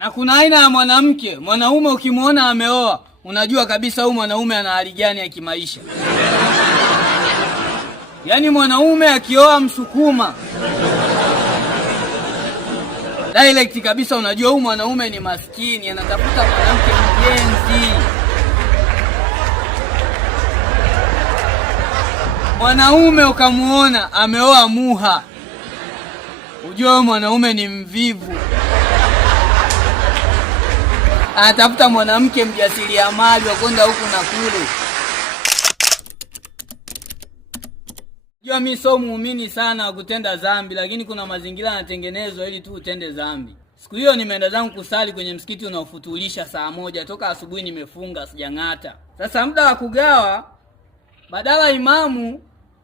Na kuna aina ya mwanamke, mwanaume ukimuona ameoa, unajua kabisa huyu mwanaume ana hali gani ya kimaisha. Yaani mwanaume akioa Msukuma, direct kabisa unajua huyu mwanaume ni maskini, anatafuta mwanamke mjenzi. Mwanaume ukamuona ameoa Muha, ujue huyu mwanaume ni mvivu. Anatafuta mwanamke mjasiriamali wa kwenda huku na kule. Jua mimi sio muumini sana wa kutenda dhambi, lakini kuna mazingira yanatengenezwa ili tu utende dhambi. Siku hiyo nimeenda zangu kusali kwenye msikiti unaofutulisha saa 1, toka asubuhi nimefunga sijang'ata. Sasa muda wa kugawa, badala imamu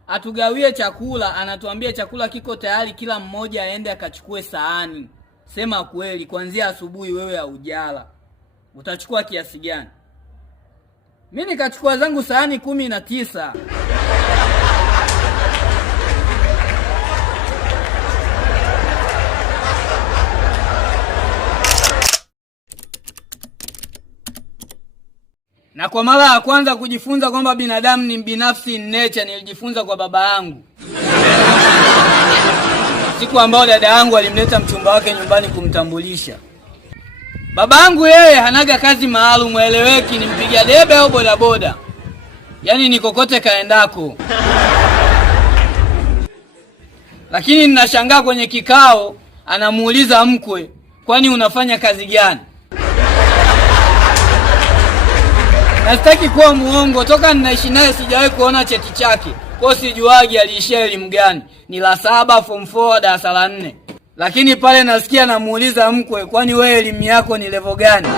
atugawie chakula, anatuambia chakula kiko tayari, kila mmoja aende akachukue sahani. Sema kweli, kuanzia asubuhi wewe haujala, utachukua kiasi gani? Mimi nikachukua zangu sahani 19. Na kwa mara ya kwanza kujifunza kwamba binadamu ni binafsi in nature, nilijifunza kwa baba yangu. Siku ambayo dada yangu alimleta mchumba wake nyumbani kumtambulisha. Baba yangu yeye hanaga kazi maalum, eleweki ni mpiga debe au bodaboda. Yaani ni kokote kaendako. Lakini ninashangaa kwenye kikao anamuuliza mkwe, kwani unafanya kazi gani? Na sitaki kuwa muongo, toka ninaishi naye sijawahi kuona cheti chake. Kwa sijuagi aliishia elimu gani. Ni la 7 form 4 darasa la 4. Lakini pale nasikia namuuliza mkwe, kwani wewe elimu yako ni level gani?